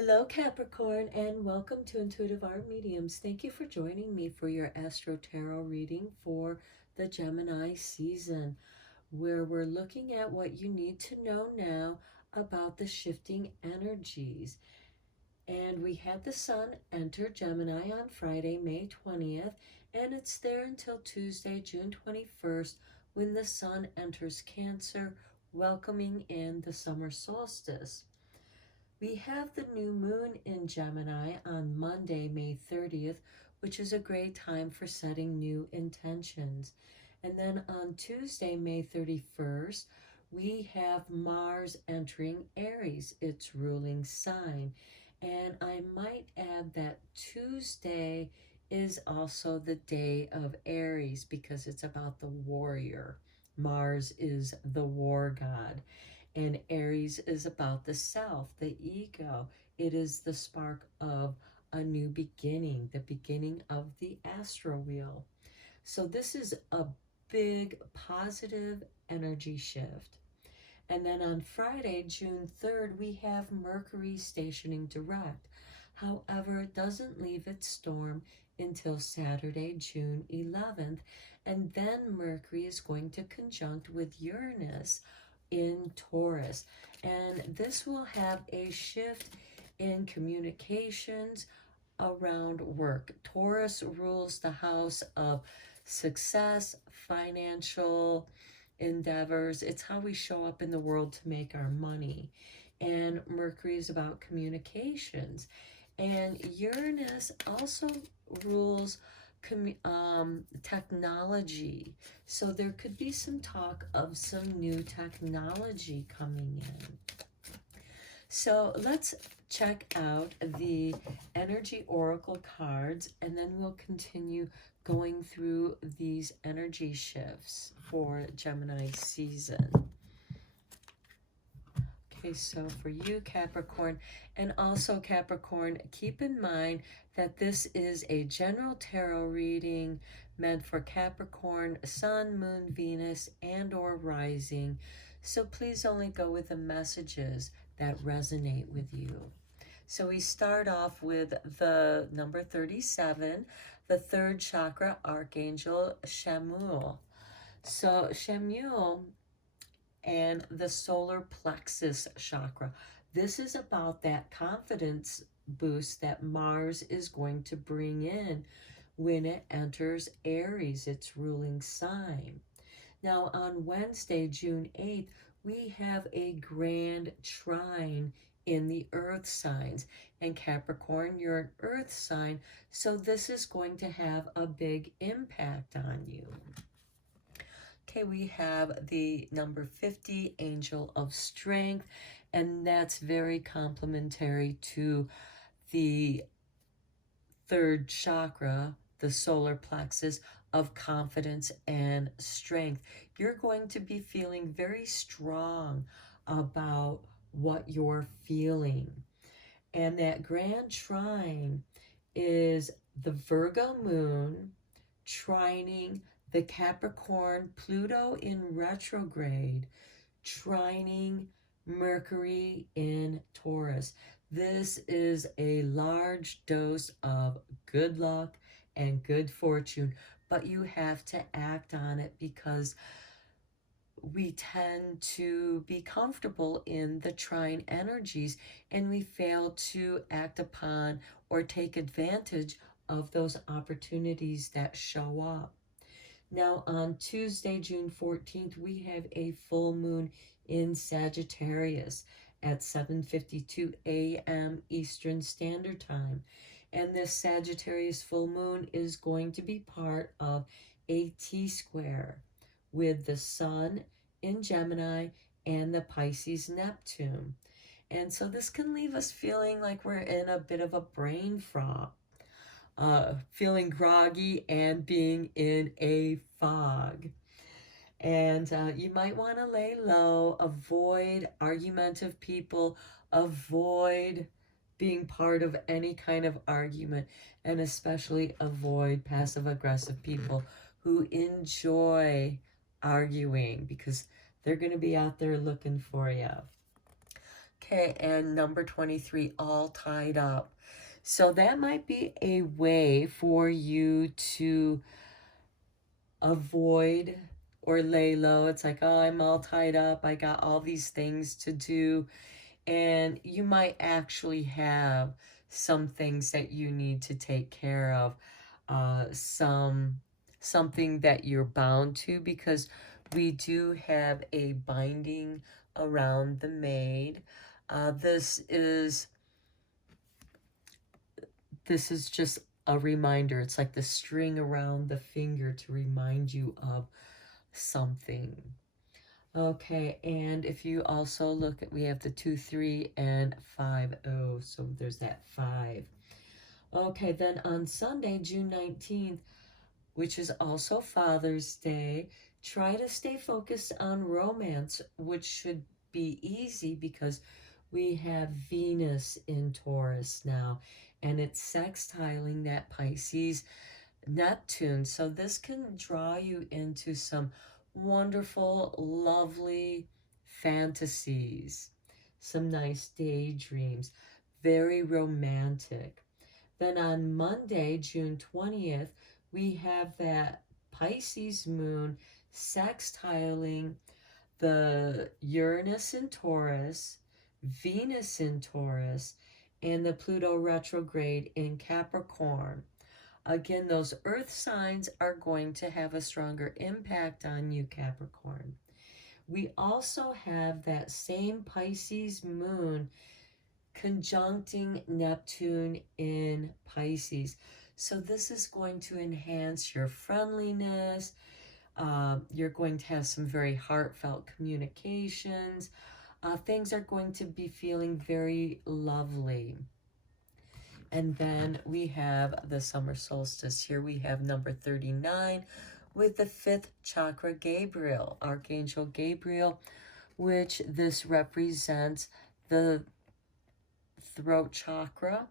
Hello, Capricorn, and welcome to Intuitive Art Mediums. Thank you for joining me for your Astro-Tarot reading for the Gemini season, where we're looking at what you need to know now about the shifting energies. And we had the Sun enter Gemini on Friday, May 20th, and it's there until Tuesday, June 21st, when the Sun enters Cancer, welcoming in the summer solstice. We have the new moon in Gemini on Monday, May 30th, which is a great time for setting new intentions. And then on Tuesday, May 31st, we have Mars entering Aries, its ruling sign. And I might add that Tuesday is also the day of Aries because it's about the warrior. Mars is the war god. And Aries is about the self, the ego. It is the spark of a new beginning, the beginning of the astro wheel. So this is a big positive energy shift. And then on Friday, June 3rd, we have Mercury stationing direct. However, it doesn't leave its storm until Saturday, June 11th. And then Mercury is going to conjunct with Uranus in Taurus. And this will have a shift in communications around work. Taurus rules the house of success, financial endeavors. It's how we show up in the world to make our money. And Mercury is about communications. And Uranus also rules technology. So there could be some talk of some new technology coming in. So let's check out the energy oracle cards, and then we'll continue going through these energy shifts for Gemini season. Okay, so for you, Capricorn, and also Capricorn, keep in mind that this is a general tarot reading meant for Capricorn, Sun, Moon, Venus, and or rising. So please only go with the messages that resonate with you. So we start off with the number 37, the third chakra, Archangel Chamuel. So Chamuel and the solar plexus chakra. This is about that confidence boost that Mars is going to bring in when it enters Aries, its ruling sign. Now on Wednesday, June 8th, we have a grand trine in the earth signs. And Capricorn, you're an earth sign, so this is going to have a big impact on you. Okay, we have the number 50, Angel of Strength, and that's very complementary to the third chakra, the solar plexus of confidence and strength. You're going to be feeling very strong about what you're feeling. And that grand trine is the Virgo moon trining the Capricorn, Pluto in retrograde, trining Mercury in Taurus. This is a large dose of good luck and good fortune, but you have to act on it because we tend to be comfortable in the trine energies and we fail to act upon or take advantage of those opportunities that show up. Now on Tuesday, June 14th, we have a full moon in Sagittarius at 7:52 a.m. Eastern Standard Time. And this Sagittarius full moon is going to be part of a T-square with the Sun in Gemini and the Pisces Neptune. And so this can leave us feeling like we're in a bit of a brain fog. Feeling groggy and being in a fog. And you might want to lay low, avoid argumentative people, avoid being part of any kind of argument, and especially avoid passive-aggressive people who enjoy arguing because they're going to be out there looking for you. Okay, and number 23, all tied up. So that might be a way for you to avoid or lay low. It's like, oh, I'm all tied up. I got all these things to do. And you might actually have some things that you need to take care of. Something that you're bound to, because we do have a binding around the maid. This is just a reminder. It's like the string around the finger to remind you of something. Okay, and if you also look at, we have the 2, 3, and 5, 0, so there's that 5. Okay, then on Sunday, June 19th, which is also Father's Day, try to stay focused on romance, which should be easy because we have Venus in Taurus now, and it's sextiling that Pisces Neptune. So this can draw you into some wonderful, lovely fantasies, some nice daydreams, very romantic. Then on Monday, June 20th, we have that Pisces moon sextiling the Uranus in Taurus, Venus in Taurus, and the Pluto retrograde in Capricorn. Again, those earth signs are going to have a stronger impact on you, Capricorn. We also have that same Pisces moon conjuncting Neptune in Pisces. So this is going to enhance your friendliness. You're going to have some very heartfelt communications. Things are going to be feeling very lovely. And then we have the summer solstice. Here we have number 39 with the 5th chakra, Gabriel, Archangel Gabriel, which this represents the throat chakra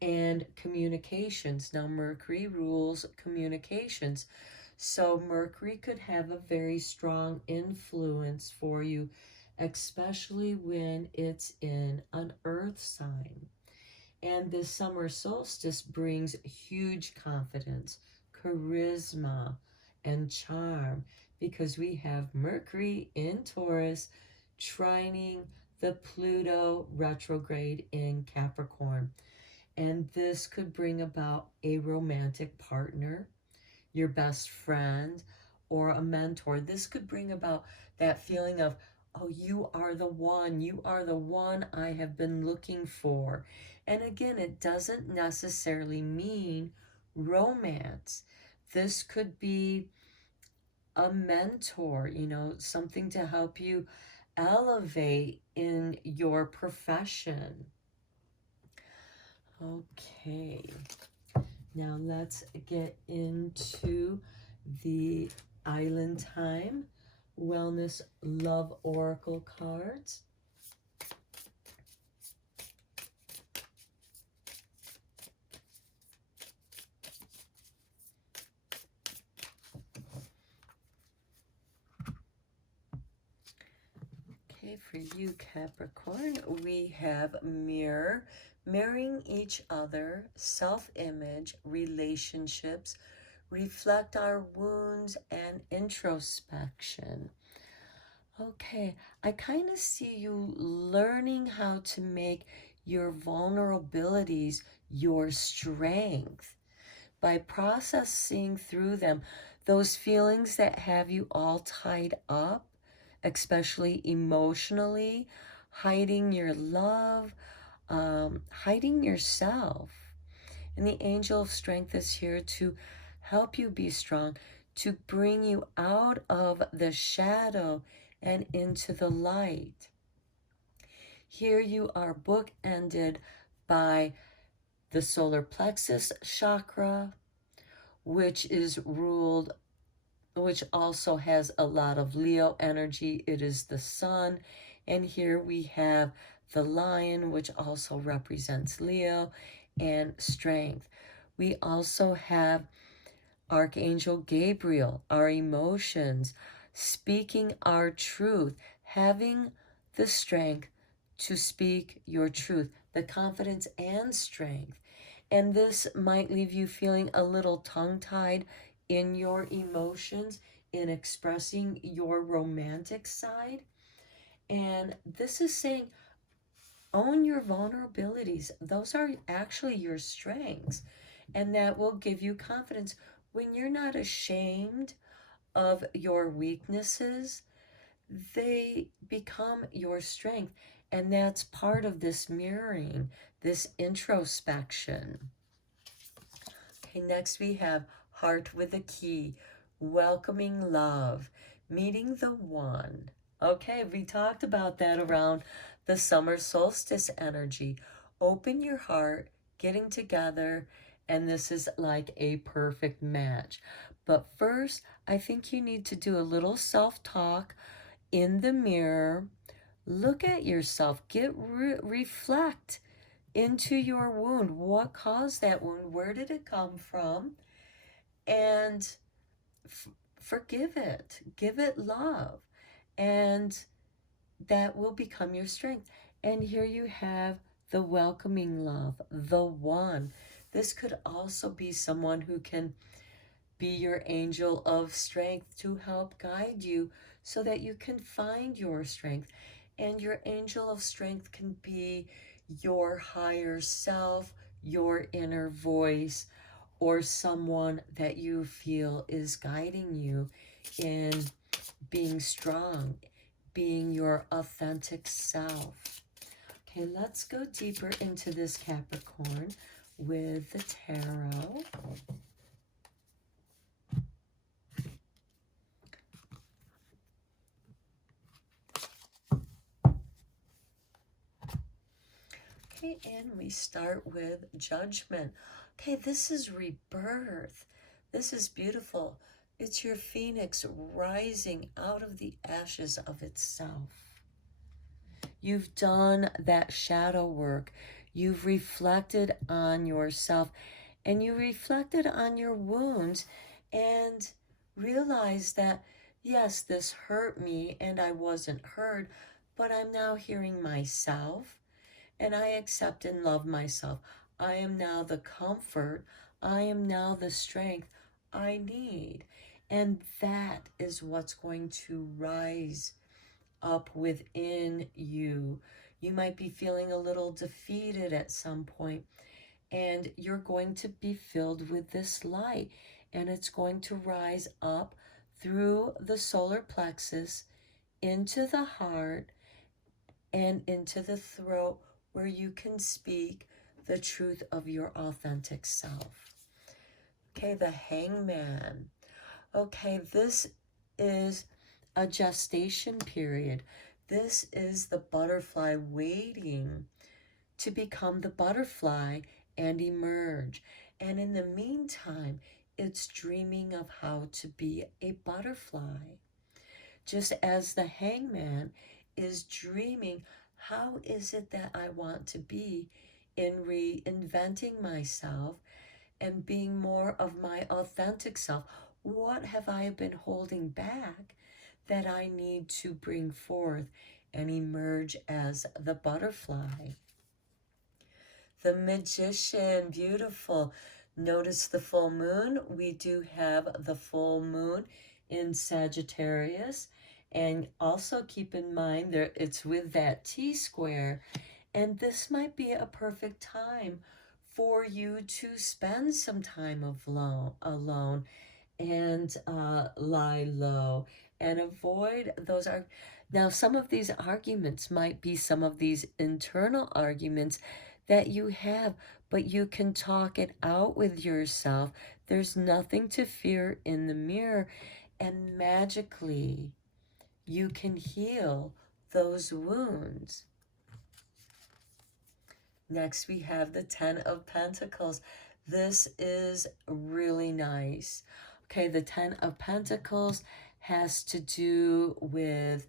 and communications. Now, Mercury rules communications. So Mercury could have a very strong influence for you, especially when it's in an earth sign. And this summer solstice brings huge confidence, charisma, and charm, because we have Mercury in Taurus trining the Pluto retrograde in Capricorn. And this could bring about a romantic partner, your best friend, or a mentor. This could bring about that feeling of, oh, you are the one I have been looking for. And again, it doesn't necessarily mean romance. This could be a mentor, something to help you elevate in your profession. Okay, now let's get into the Island Time Wellness Love Oracle cards. Okay, for you, Capricorn, we have mirror, mirroring each other, self-image, relationships, reflect our wounds, and introspection. Okay, I kind of see you learning how to make your vulnerabilities your strength by processing through them. Those feelings that have you all tied up, especially emotionally, hiding your love, hiding yourself. And the angel of strength is here to help you be strong, to bring you out of the shadow and into the light. Here you are bookended by the solar plexus chakra, which also has a lot of Leo energy. It is the sun. And here we have the lion, which also represents Leo and strength. We also have Archangel Gabriel, our emotions, speaking our truth, having the strength to speak your truth, the confidence and strength. And this might leave you feeling a little tongue-tied in your emotions, in expressing your romantic side. And this is saying, own your vulnerabilities. Those are actually your strengths. And that will give you confidence when you're not ashamed of your weaknesses. They become your strength. And that's part of this mirroring, this introspection. Okay, next we have Heart with a Key, welcoming love, meeting the one. Okay, we talked about that around the summer solstice energy. Open your heart, getting together, and this is like a perfect match. But first, I think you need to do a little self-talk in the mirror. Look at yourself, reflect into your wound. What caused that wound? Where did it come from? And forgive it. Give it love. And that will become your strength. And here you have the welcoming love, the one. This could also be someone who can be your angel of strength to help guide you so that you can find your strength. And your angel of strength can be your higher self, your inner voice, or someone that you feel is guiding you in being strong, being your authentic self. Okay, let's go deeper into this Capricorn with the tarot. Okay, and we start with Judgment. Okay, this is rebirth. This is beautiful. It's your phoenix rising out of the ashes of itself. You've done that shadow work. You've reflected on yourself, and you reflected on your wounds and realized that, yes, this hurt me and I wasn't heard, but I'm now hearing myself. And I accept and love myself. I am now the comfort. I am now the strength I need. And that is what's going to rise up within you. You might be feeling a little defeated at some point, and you're going to be filled with this light, and it's going to rise up through the solar plexus into the heart and into the throat, where you can speak the truth of your authentic self. Okay, the Hangman. Okay, this is a gestation period. This is the butterfly waiting to become the butterfly and emerge. And in the meantime, it's dreaming of how to be a butterfly. Just as the Hangman is dreaming, how is it that I want to be in reinventing myself and being more of my authentic self? What have I been holding back that I need to bring forth and emerge as the butterfly? The Magician, beautiful. Notice the full moon. We do have the full moon in Sagittarius. And also keep in mind there it's with that T-square. And this might be a perfect time for you to spend some time alone and lie low and avoid those. Now, some of these arguments might be some of these internal arguments that you have, but you can talk it out with yourself. There's nothing to fear in the mirror, and magically you can heal those wounds. Next, we have the Ten of Pentacles. This is really nice. Okay, the Ten of Pentacles has to do with,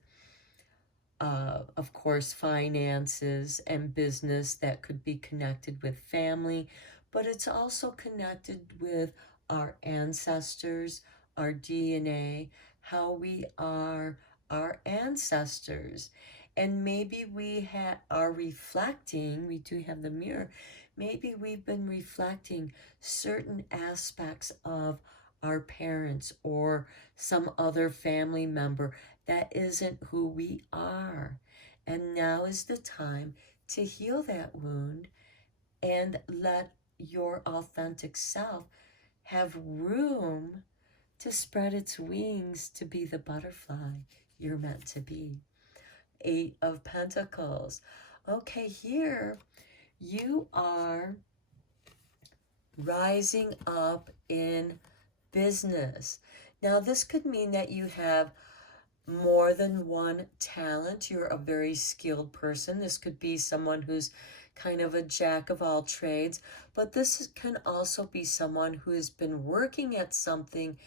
of course, finances and business that could be connected with family, but it's also connected with our ancestors, our DNA, how we are, our ancestors. And maybe we are reflecting, we do have the mirror, maybe we've been reflecting certain aspects of our parents or some other family member that isn't who we are. And now is the time to heal that wound and let your authentic self have room to spread its wings to be the butterfly you're meant to be. 8 of Pentacles. Okay, here you are rising up in business. Now, this could mean that you have more than one talent. You're a very skilled person. This could be someone who's kind of a jack of all trades, but this can also be someone who has been working at something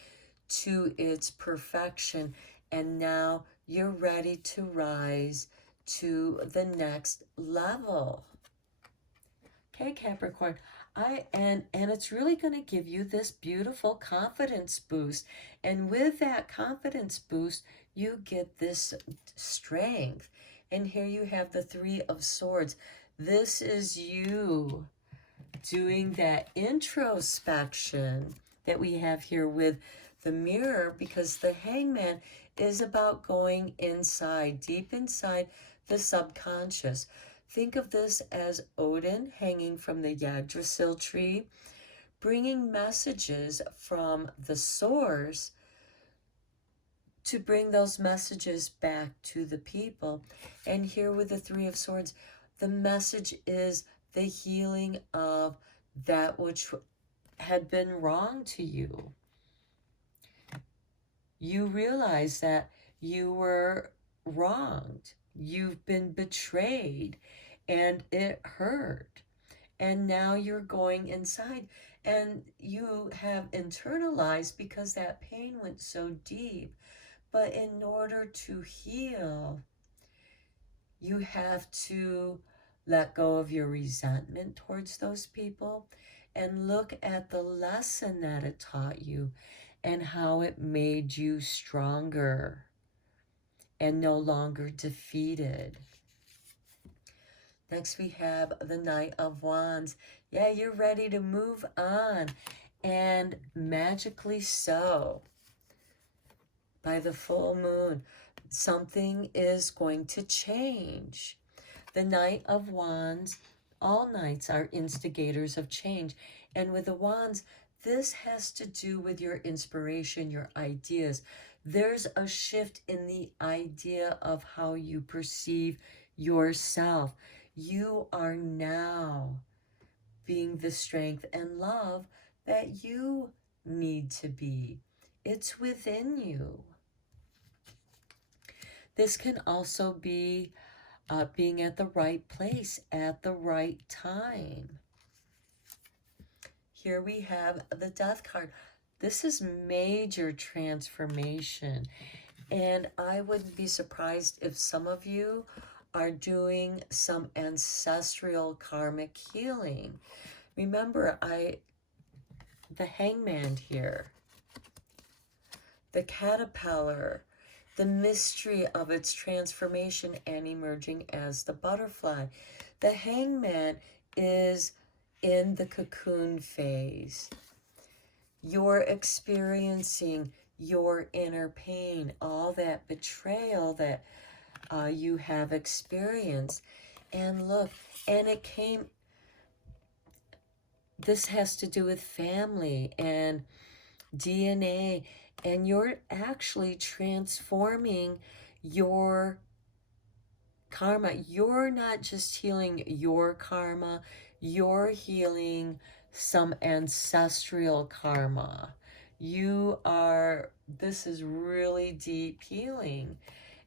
to its perfection, and now you're ready to rise to the next level. Okay, Capricorn. And it's really going to give you this beautiful confidence boost. And with that confidence boost, you get this strength. And here you have the 3 of Swords. This is you doing that introspection that we have here with the mirror, because the Hangman is about going inside, deep inside the subconscious. Think of this as Odin hanging from the Yggdrasil tree, bringing messages from the source to bring those messages back to the people. And here with the 3 of Swords, the message is the healing of that which had been wrong to you. You realize that you were wronged. You've been betrayed and it hurt. And now you're going inside and you have internalized because that pain went so deep. But in order to heal, you have to let go of your resentment towards those people and look at the lesson that it taught you and how it made you stronger and no longer defeated. Next we have the Knight of Wands. Yeah, you're ready to move on, and magically so. By the full moon, something is going to change. The Knight of Wands, all knights are instigators of change. And with the wands, this has to do with your inspiration, your ideas. There's a shift in the idea of how you perceive yourself. You are now being the strength and love that you need to be. It's within you. This can also be being at the right place at the right time. Here we have the Death card. This is major transformation. And I wouldn't be surprised if some of you are doing some ancestral karmic healing. Remember, the Hangman here, the caterpillar, the mystery of its transformation and emerging as the butterfly. The Hangman is in the cocoon phase. You're experiencing your inner pain, all that betrayal that you have experienced. And look, and this has to do with family and DNA, and you're actually transforming your karma. You're not just healing your karma, you're healing some ancestral karma. This is really deep healing,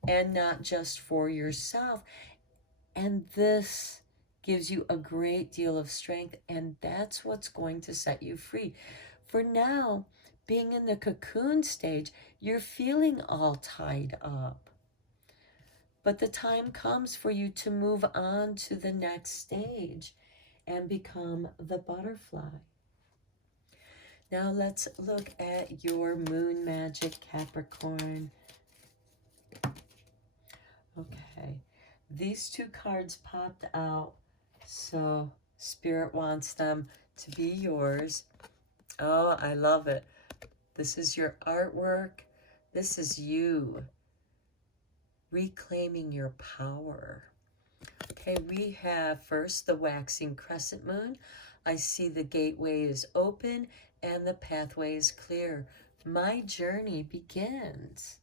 and not just for yourself. And this gives you a great deal of strength, and that's what's going to set you free. For now, being in the cocoon stage, you're feeling all tied up. But the time comes for you to move on to the next stage and become the butterfly. Now let's look at your moon magic, Capricorn. Okay, these two cards popped out, so Spirit wants them to be yours. Oh, I love it. This is your artwork. This is you reclaiming your power. Okay, we have first the waxing crescent moon. I see the gateway is open and the pathway is clear. My journey begins.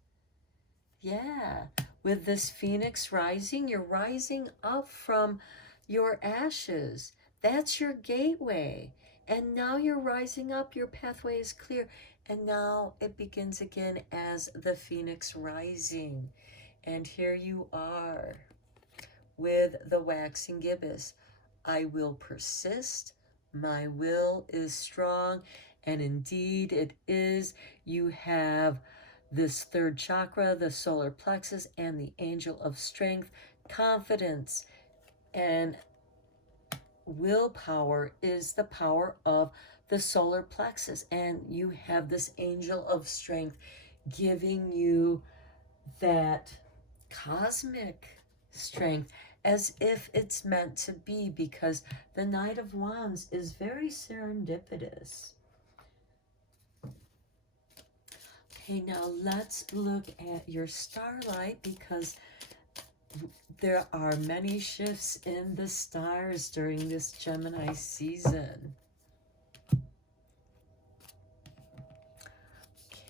Yeah, with this phoenix rising, you're rising up from your ashes. That's your gateway. And now you're rising up, your pathway is clear. And now it begins again as the phoenix rising. And here you are with the waxing gibbous. I will persist. My will is strong. And indeed it is. You have this third chakra, the solar plexus, and the angel of strength. Confidence and willpower is the power of the solar plexus. And you have this angel of strength giving you that cosmic strength as if it's meant to be, because the Knight of Wands is very serendipitous. Okay, now let's look at your starlight, because there are many shifts in the stars during this Gemini season.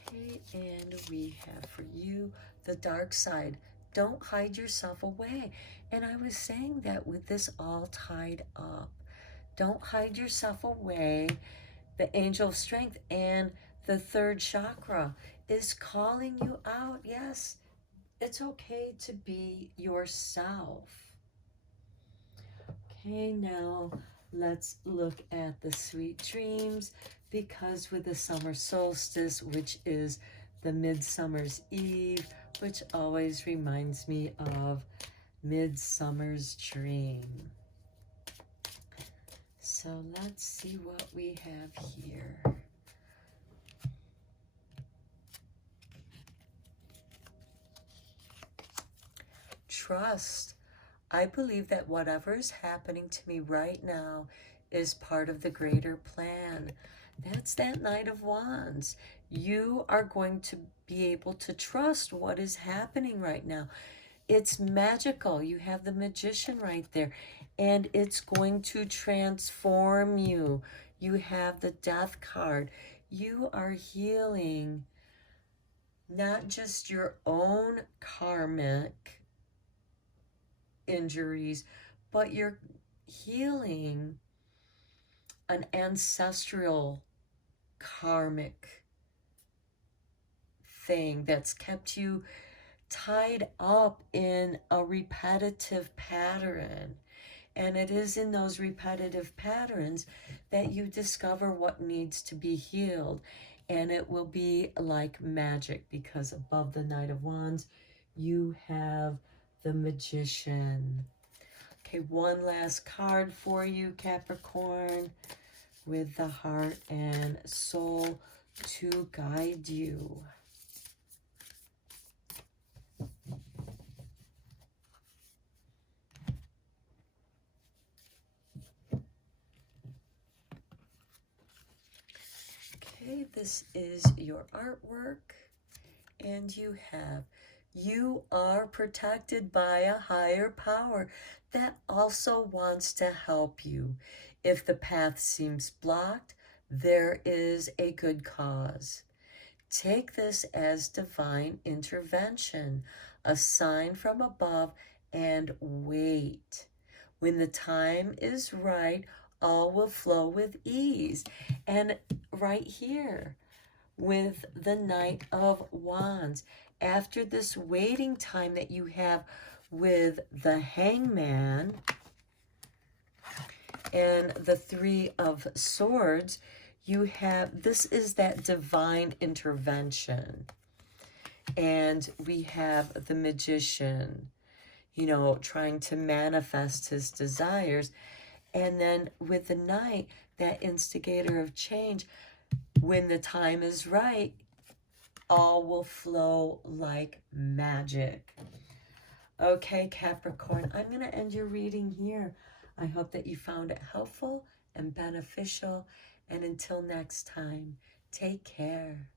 Okay, and we have for you the dark side. Don't hide yourself away. And I was saying that with this all tied up. Don't hide yourself away. The angel of strength and the third chakra is calling you out. Yes, it's okay to be yourself. Okay, now let's look at the sweet dreams, because with the summer solstice, which is the Midsummer's Eve, which always reminds me of Midsummer's Dream. So let's see what we have here. Trust. I believe that whatever is happening to me right now is part of the greater plan. That's that Knight of Wands. You are going to be able to trust what is happening right now. It's magical. You have the Magician right there, and it's going to transform you. You have the Death card. You are healing not just your own karmic injuries, but you're healing an ancestral karmic thing that's kept you tied up in a repetitive pattern. And it is in those repetitive patterns that you discover what needs to be healed. And it will be like magic, because above the Knight of Wands, you have the Magician. Okay, one last card for you, Capricorn, with the heart and soul to guide you. Okay, this is your artwork, and you are protected by a higher power that also wants to help you. If the path seems blocked, there is a good cause. Take this as divine intervention, a sign from above, and wait. When the time is right, all will flow with ease. And right here, with the Knight of Wands, after this waiting time that you have with the Hangman and the Three of Swords, you have, this is that divine intervention. And we have the Magician, you know, trying to manifest his desires. And then with the Knight, that instigator of change, when the time is right, all will flow like magic. Okay, Capricorn, I'm going to end your reading here. I hope that you found it helpful and beneficial. And until next time, take care.